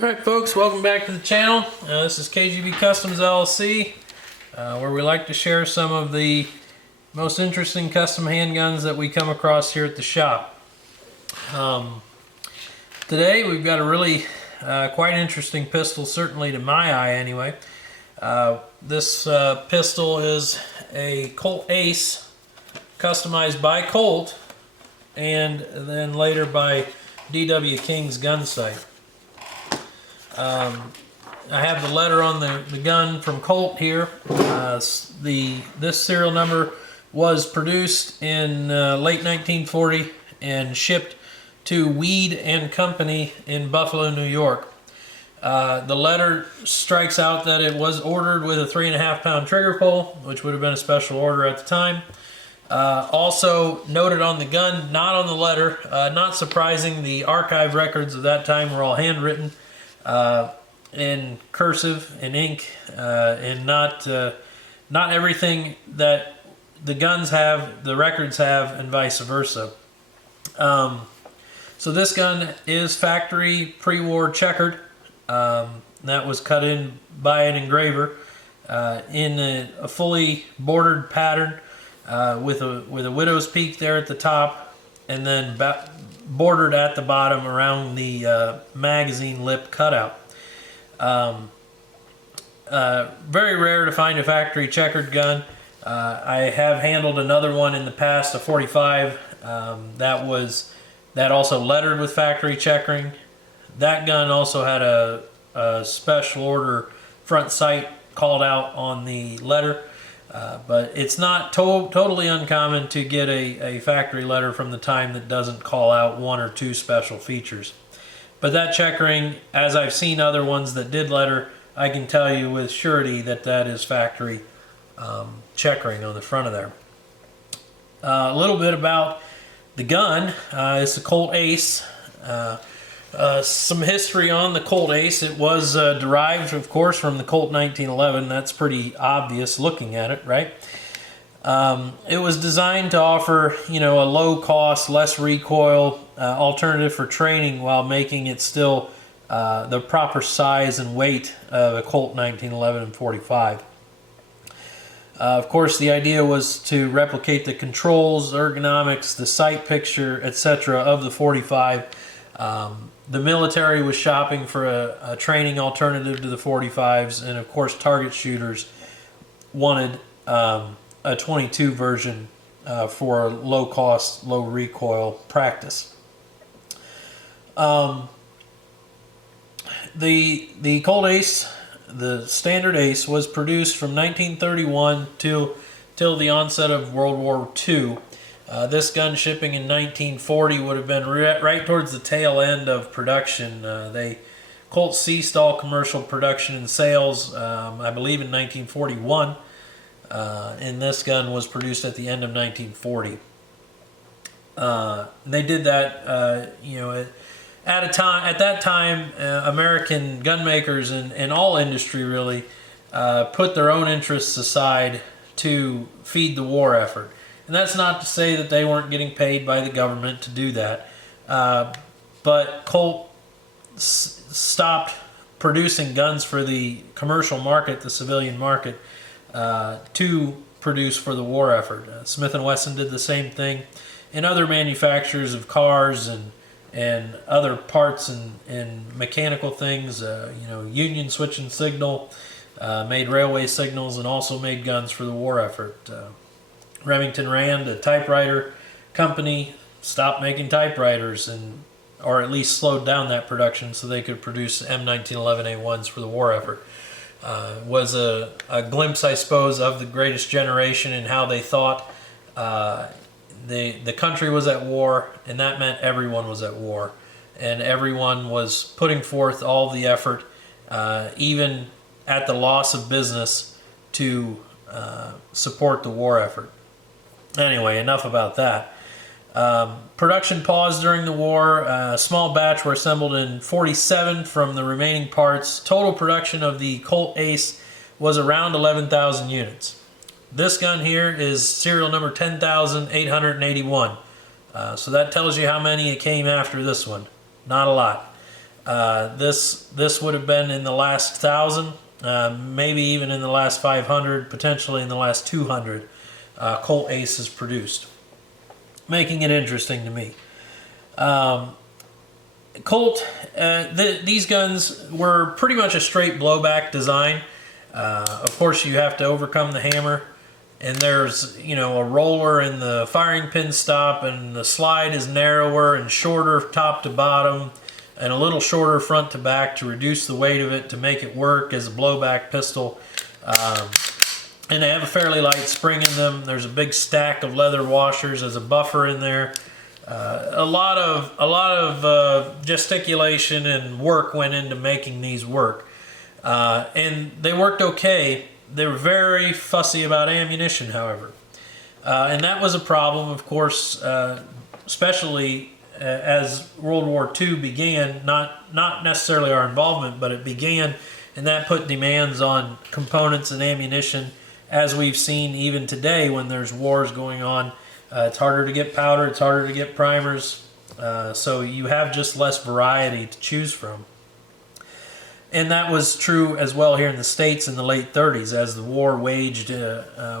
Alright folks, welcome back to the channel. This is KGB Customs LLC, where we like to share some of the most interesting custom handguns that we come across here at the shop. Today we've got a really quite interesting pistol, certainly to my eye anyway. This pistol is a Colt Ace, customized by Colt and then later by D.W. King's gun sight. I have the letter on the gun from Colt here. This serial number was produced in late 1940 and shipped to Weed and Company in Buffalo, New York. The letter strikes out that it was ordered with a 3.5 pound trigger pull, which would have been a special order at the time. Also noted on the gun, not on the letter, not surprising, the archive records of that time were all handwritten. In cursive, in ink, and not everything that the guns have, the records have, and vice versa. So this gun is factory pre-war checkered. That was cut in by an engraver in a fully bordered pattern with a widow's peak there at the top, and then bordered at the bottom around the magazine lip cutout. Very rare to find a factory checkered gun. I have handled another one in the past, a 45, that also lettered with factory checkering. That gun also had a special order front sight called out on the letter. But it's not totally uncommon to get a factory letter from the time that doesn't call out one or two special features. But that checkering, as I've seen other ones that did letter, I can tell you with surety that that is factory checkering on the front of there. A little bit about the gun. It's a Colt Ace. Some history on the Colt Ace. It was derived, of course, from the Colt 1911. That's pretty obvious looking at it, right? It was designed to offer, a low-cost, less recoil alternative for training while making it still the proper size and weight of a Colt 1911 and 45. Of course, the idea was to replicate the controls, ergonomics, the sight picture, etc. of the 45. The military was shopping for a training alternative to the 45s, and of course target shooters wanted a 22 version for low cost, low recoil practice. The Colt Ace, the standard Ace, was produced from 1931 till the onset of World War II. This gun shipping in 1940 would have been right towards the tail end of production. Colt ceased all commercial production and sales, I believe, in 1941, and this gun was produced at the end of 1940. They did that, at that time, American gun makers and all industry really put their own interests aside to feed the war effort. And that's not to say that they weren't getting paid by the government to do that. But Colt stopped producing guns for the commercial market, the civilian market, to produce for the war effort. Smith & Wesson did the same thing. And other manufacturers of cars and other parts and mechanical things, Union Switch and Signal, made railway signals and also made guns for the war effort. Remington Rand, a typewriter company, stopped making typewriters, or at least slowed down that production so they could produce M1911A1s for the war effort. Was a glimpse, I suppose, of the greatest generation and how they thought the country was at war, and that meant everyone was at war. And everyone was putting forth all the effort, even at the loss of business, to support the war effort. Anyway, enough about that. Production paused during the war. A small batch were assembled in 47 from the remaining parts. Total production of the Colt Ace was around 11,000 units. This gun here is serial number 10,881. So that tells you how many it came after this one. Not a lot. This would have been in the last 1,000, maybe even in the last 500, potentially in the last 200 Colt Aces produced, making it interesting to me. Colt, these guns were pretty much a straight blowback design. Of course, you have to overcome the hammer, and there's, you know, a roller in the firing pin stop, and the slide is narrower and shorter top to bottom, and a little shorter front to back to reduce the weight of it to make it work as a blowback pistol. And they have a fairly light spring in them. There's a big stack of leather washers as a buffer in there. A lot of gesticulation and work went into making these work, and they worked okay. They were very fussy about ammunition, however, and that was a problem, of course, especially as World War II began. Not necessarily our involvement, but it began, and that put demands on components and ammunition, as we've seen even today when there's wars going on. It's harder to get powder, it's harder to get primers, so you have just less variety to choose from. And that was true as well here in the States in the late 30s. As the war waged,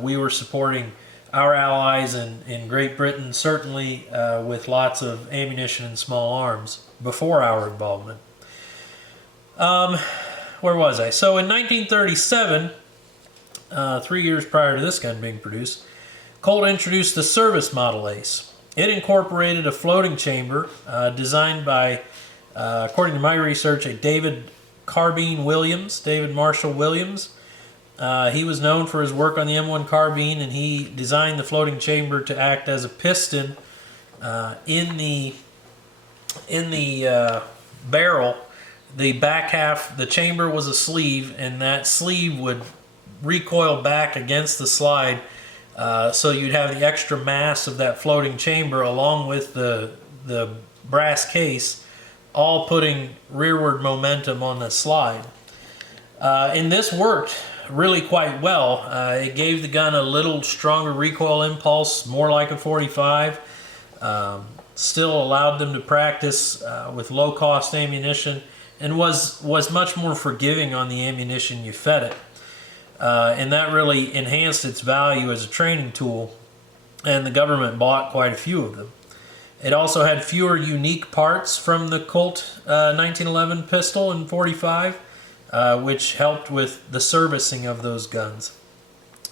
we were supporting our allies in Great Britain, certainly with lots of ammunition and small arms before our involvement. Where was I? So in 1937, 3 years prior to this gun being produced, Colt introduced the service model Ace. It incorporated a floating chamber designed by, according to my research, a David Marshall Williams. He was known for his work on the M1 carbine, and he designed the floating chamber to act as a piston in the barrel. The back half, the chamber was a sleeve, and that sleeve would recoil back against the slide, so you'd have the extra mass of that floating chamber along with the brass case, all putting rearward momentum on the slide. And this worked really quite well. It gave the gun a little stronger recoil impulse, more like a 45. Still allowed them to practice with low-cost ammunition, and was much more forgiving on the ammunition you fed it. And that really enhanced its value as a training tool, and the government bought quite a few of them. It also had fewer unique parts from the Colt 1911 pistol and 45, which helped with the servicing of those guns.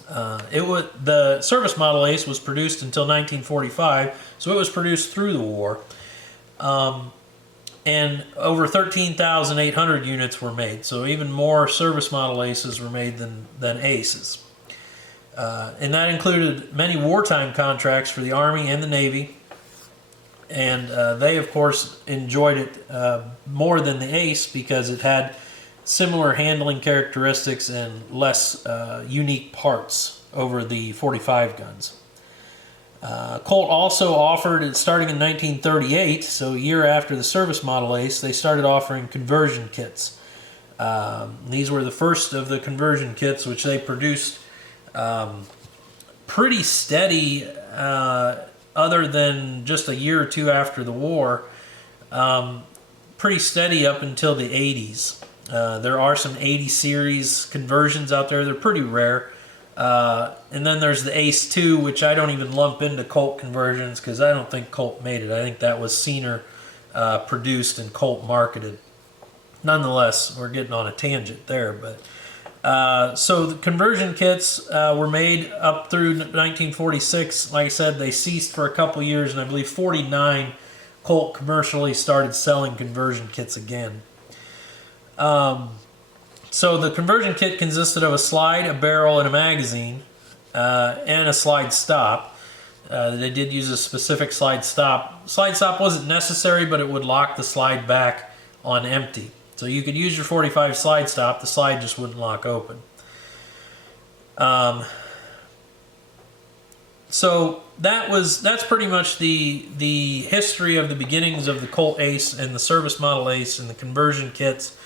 The service model Ace was produced until 1945, so it was produced through the war. And over 13,800 units were made, so even more service model Aces were made than Aces. And that included many wartime contracts for the Army and the Navy, and they of course enjoyed it more than the Ace because it had similar handling characteristics and less unique parts over the 45 guns. Colt also offered, starting in 1938, so a year after the service model Ace, they started offering conversion kits. These were the first of the conversion kits, which they produced pretty steady, other than just a year or two after the war, pretty steady up until the 80s. There are some 80 series conversions out there. They're pretty rare. And then there's the Ace 2, which I don't even lump into Colt conversions because I don't think Colt made it. I think that was Siener produced and Colt marketed. Nonetheless, we're getting on a tangent there. But so the conversion kits were made up through 1946. Like I said, they ceased for a couple years, and I believe 49 Colt commercially started selling conversion kits again. So the conversion kit consisted of a slide, a barrel, and a magazine, and a slide stop. They did use a specific slide stop. Slide stop wasn't necessary, but it would lock the slide back on empty. So you could use your 45 slide stop, the slide just wouldn't lock open. So that's pretty much the history of the beginnings of the Colt Ace and the service model Ace and the conversion kits.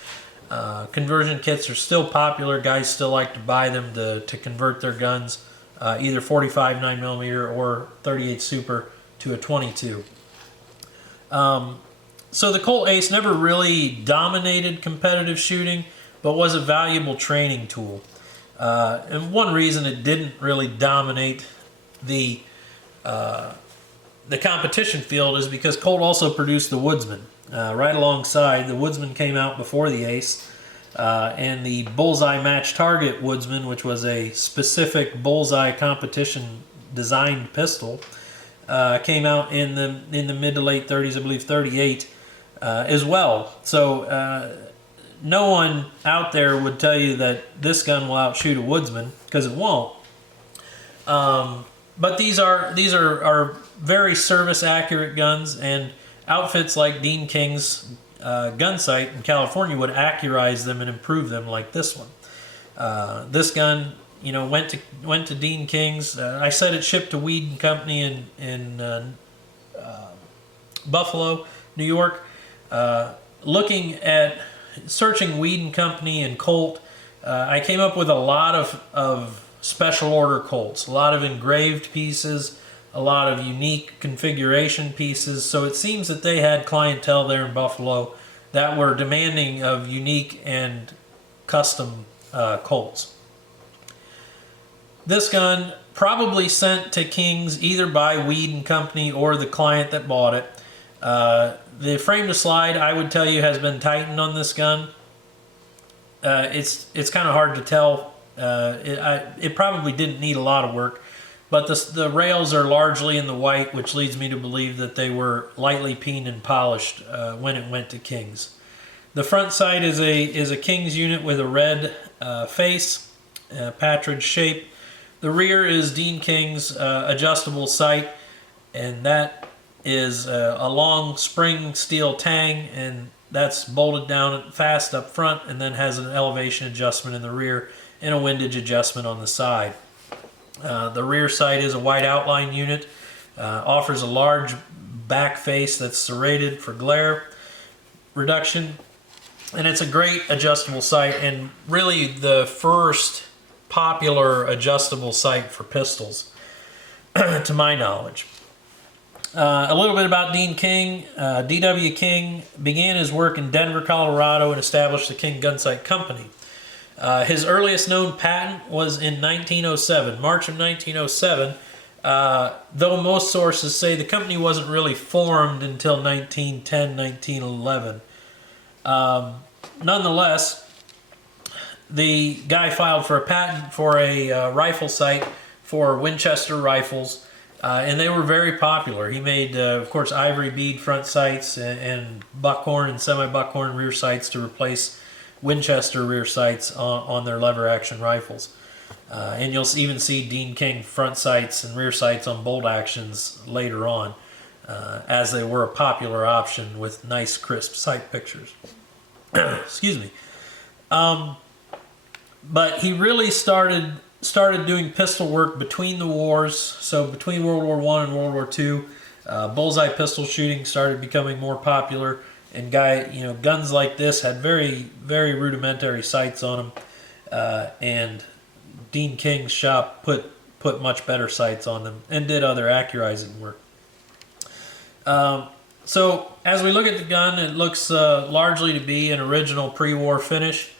Conversion kits are still popular. Guys still like to buy them to convert their guns, either 45 9mm or 38 Super to a 22. So the Colt Ace never really dominated competitive shooting, but was a valuable training tool. And one reason it didn't really dominate the competition field is because Colt also produced the Woodsman. Right alongside, the Woodsman came out before the Ace, and the Bullseye Match Target Woodsman, which was a specific bullseye competition designed pistol, came out in the mid to late 30s, I believe 38, as well. So no one out there would tell you that this gun will outshoot a Woodsman, because it won't. But these are very service accurate guns, and outfits like Dean King's gun sight in California would accurize them and improve them, like this one. This gun, you know, went to Dean King's. I said it shipped to Weed and Company in Buffalo, New York. Looking at searching Weed and Company and Colt, I came up with a lot of special order Colts, a lot of engraved pieces, a lot of unique configuration pieces. So it seems that they had clientele there in Buffalo that were demanding of unique and custom Colts. This gun probably sent to King's either by Weed and Company or the client that bought it. The frame to slide, I would tell you, has been tightened on this gun. It's kind of hard to tell. It probably didn't need a lot of work, but the rails are largely in the white, which leads me to believe that they were lightly peened and polished when it went to King's. The front sight is a King's unit with a red face, patridge shape. The rear is Dean King's adjustable sight, and that is a long spring steel tang, and that's bolted down fast up front and then has an elevation adjustment in the rear and a windage adjustment on the side. The rear sight is a white outline unit, offers a large back face that's serrated for glare reduction, and it's a great adjustable sight, and really the first popular adjustable sight for pistols to my knowledge. A little bit about Dean King. D.W. King began his work in Denver, Colorado, and established the King Gunsight Company. His earliest known patent was in 1907, March of 1907, though most sources say the company wasn't really formed until 1910, 1911. Nonetheless, the guy filed for a patent for a rifle sight for Winchester rifles, and they were very popular. He made, of course, ivory bead front sights and buckhorn and semi-buckhorn rear sights to replace Winchester rear sights on their lever action rifles. And you'll even see Dean King front sights and rear sights on bolt actions later on, as they were a popular option with nice crisp sight pictures. Excuse me. But he really started doing pistol work between the wars. So between World War I and World War II, bullseye pistol shooting started becoming more popular, and guns like this had very, very rudimentary sights on them, and Dean King's shop put much better sights on them and did other accurizing work. So as we look at the gun, it looks largely to be an original pre-war finish.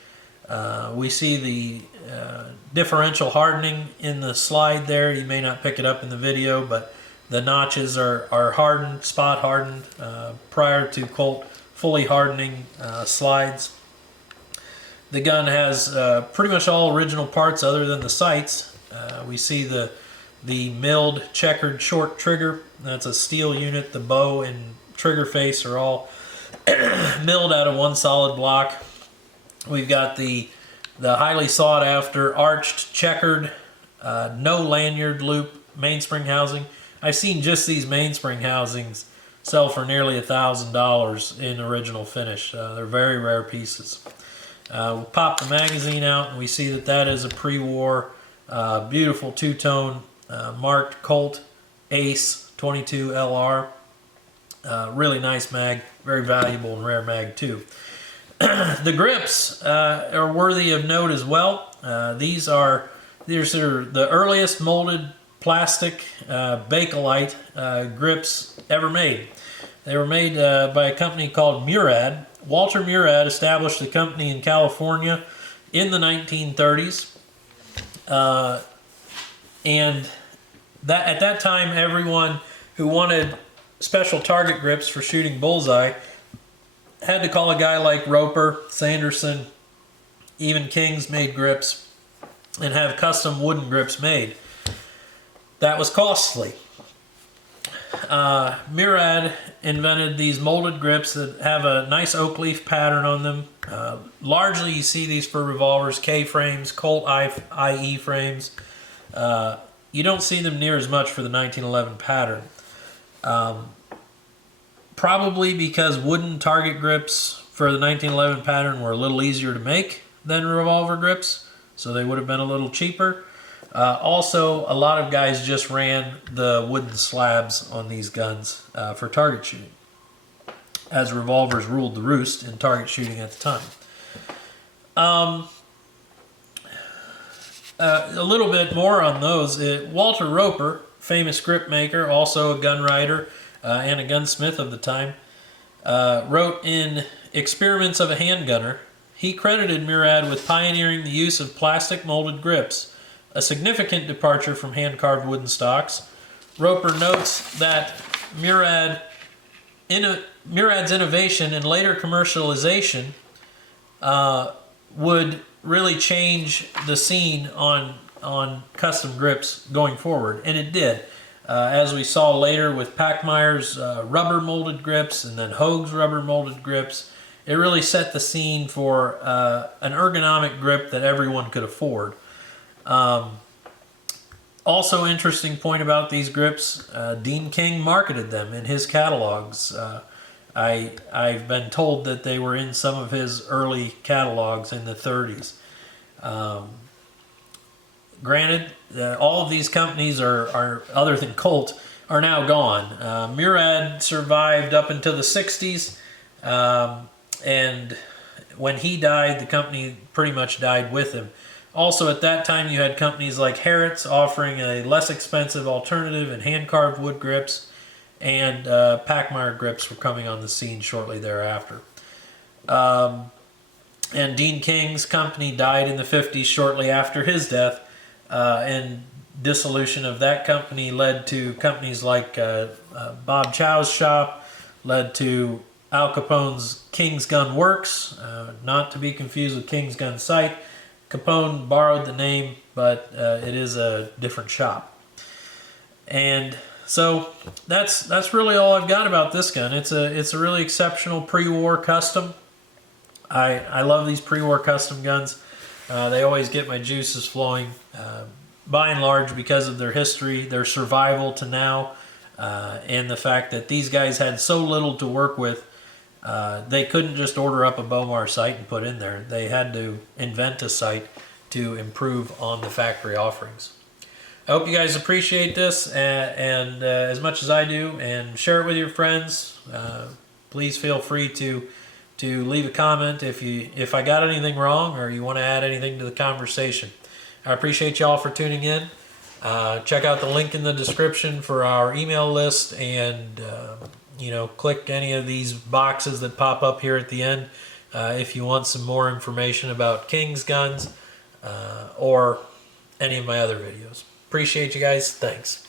We see the differential hardening in the slide there. You may not pick it up in the video, but the notches are hardened, spot hardened, prior to Colt fully hardening slides. The gun has pretty much all original parts other than the sights. We see the milled checkered short trigger. That's a steel unit. The bow and trigger face are all milled out of one solid block. We've got the highly sought after arched checkered no lanyard loop mainspring housing. I've seen just these mainspring housings sell for nearly $1,000 in original finish. They're very rare pieces. We'll pop the magazine out and we see that is a pre-war beautiful two-tone marked Colt Ace 22 LR. Really nice mag, very valuable and rare mag too. The grips are worthy of note as well. These are the earliest molded plastic Bakelite grips ever made. They were made by a company called Murad. Walter Murad established the company in California in the 1930s. And at that time, everyone who wanted special target grips for shooting bullseye had to call a guy like Roper, Sanderson, even King's made grips, and have custom wooden grips made. That was costly. Murad invented these molded grips that have a nice oak leaf pattern on them. Largely you see these for revolvers, K-frames, Colt IE frames. You don't see them near as much for the 1911 pattern. Probably because wooden target grips for the 1911 pattern were a little easier to make than revolver grips, so they would have been a little cheaper. Also, a lot of guys just ran the wooden slabs on these guns for target shooting, as revolvers ruled the roost in target shooting at the time. A little bit more on those. Walter Roper, famous grip maker, also a gun writer and a gunsmith of the time, wrote in Experiments of a Handgunner. He credited Murad with pioneering the use of plastic molded grips, a significant departure from hand-carved wooden stocks. Roper notes that Murad's innovation and later commercialization would really change the scene on custom grips going forward, and it did. As we saw later with Packmeyer's rubber molded grips and then Hogue's rubber molded grips, it really set the scene for an ergonomic grip that everyone could afford. Also interesting point about these grips, Dean King marketed them in his catalogs. I've been told that they were in some of his early catalogs in the 30s. Granted, all of these companies are other than Colt, are now gone. Murad survived up until the 60s, and when he died, the company pretty much died with him. Also, at that time, you had companies like Harrods offering a less expensive alternative in hand-carved wood grips, and Packmeyer grips were coming on the scene shortly thereafter. And Dean King's company died in the 50s shortly after his death, and dissolution of that company led to companies like Bob Chow's shop, led to Al Capone's King's Gun Works, not to be confused with King's Gun Sight. Capone borrowed the name, but it is a different shop. And so that's really all I've got about this gun. It's a really exceptional pre-war custom. I love these pre-war custom guns. They always get my juices flowing, by and large, because of their history, their survival to now, and the fact that these guys had so little to work with. They couldn't just order up a Bomar sight and put in there. They had to invent a sight to improve on the factory offerings. I hope you guys appreciate this and as much as I do, and share it with your friends. Please feel free to leave a comment if I got anything wrong or you want to add anything to the conversation. I appreciate y'all for tuning in. Check out the link in the description for our email list, and click any of these boxes that pop up here at the end if you want some more information about King's guns or any of my other videos. Appreciate you guys. Thanks.